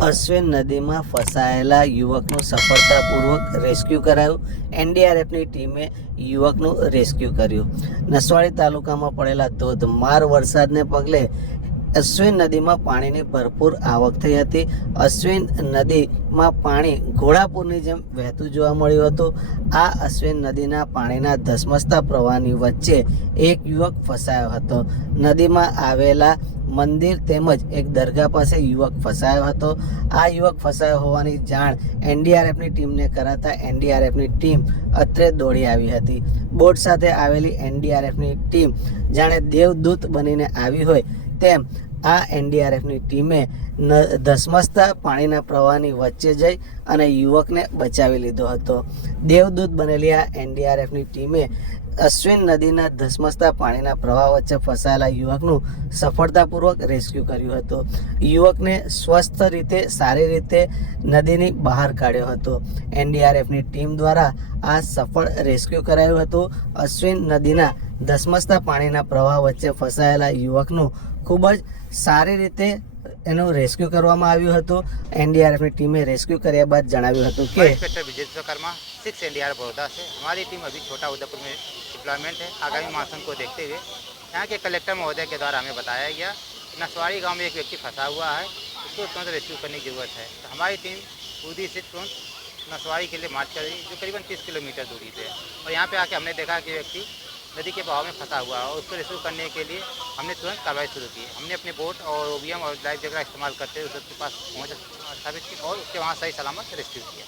અશ્વિન નદીમાં ફસાયેલા યુવકનું સફળતાપૂર્વક રેસ્ક્યુ કરાયું. એનડીઆરએફની ટીમે યુવકનું રેસ્ક્યુ કર્યું. નસવાડી તાલુકામાં પડેલા ધોધમાર વરસાદને પગલે અશ્વિન નદીમાં પાણીની ભરપૂર આવક થઈ હતી. અશ્વિન નદીમાં પાણી ઘોડાપુરની જેમ વહેતું જોવા મળ્યું હતું. આ અશ્વિન નદીના પાણીના ધસમસતા પ્રવાહની વચ્ચે એક યુવક ફસાયો હતો. નદીમાં આવેલા મંદિર તેમજ એક દરગાહ પાસે યુવક ફસાયો હતો. આ યુવક ફસાયો હોવાની જાણ એનડીઆરએફની ટીમને કરાતા એનડીઆરએફની ટીમ અત્રે દોડી આવી હતી. બોટ સાથે આવેલી એનડીઆરએફની ટીમ જાણે દેવદૂત બનીને આવી હોય તેમ આ એનડીઆરએફની ટીમે ધસમસતા પાણીના પ્રવાહની વચ્ચે જઈ અને યુવકને બચાવી લીધો હતો. દેવદૂત બનેલી આ એનડીઆરએફની ટીમે અશ્વિન નદીના ધસમસતા પાણીના પ્રવાહ વચ્ચે ફસાયેલા યુવકનું સફળતાપૂર્વક રેસ્ક્યુ કર્યું હતું. યુવકને સ્વસ્થ રીતે સારી રીતે નદીની બહાર કાઢ્યો હતો. એનડીઆરએફની ટીમ દ્વારા આ સફળ રેસ્ક્યુ કરાયું હતું. અશ્વિન નદીના ધસમસતા પાણીના પ્રવાહ વચ્ચે ફસાયેલા યુવકનું ખૂબ જ સારી રીતે એનું રેસ્ક્યુ કરવામાં આવ્યું હતું. एनडीआरएफ टीमें रेस्क्यू કર્યા બાદ જણાવ્યું હતું કે इंस्पेक्टर विजय विश्वकर्मा 6 एनडीआरएफ बड़ौदा से हमारी टीम अभी छोटा उदयपुर में डिप्लॉयमेंट है। आगामी मानसून को देखते हुए यहाँ के कलेक्टर महोदय के द्वारा हमें बताया गया नसवाड़ी गांव में एक व्यक्ति फंसा हुआ है, उसको तुरंत रेस्क्यू करने की जरूरत है। तो हमारी टीम बूंदी से तुरंत नसवाड़ी के लिए मार्च कर रही, जो करीबन 30 किलोमीटर दूरी पे है। और यहाँ पे आके हमने देखा कि व्यक्ति नदी के बहाव में फंसा हुआ है और उसको रेस्क्यू करने के लिए हमने तुरंत कार्रवाई शुरू की। हमने अपने बोट और ओबीएम और लाइफ जैकेट इस्तेमाल करते हुए उसके पास पहुँच स्थापित की और उसके वहाँ सही सलामत रेस्क्यू किया।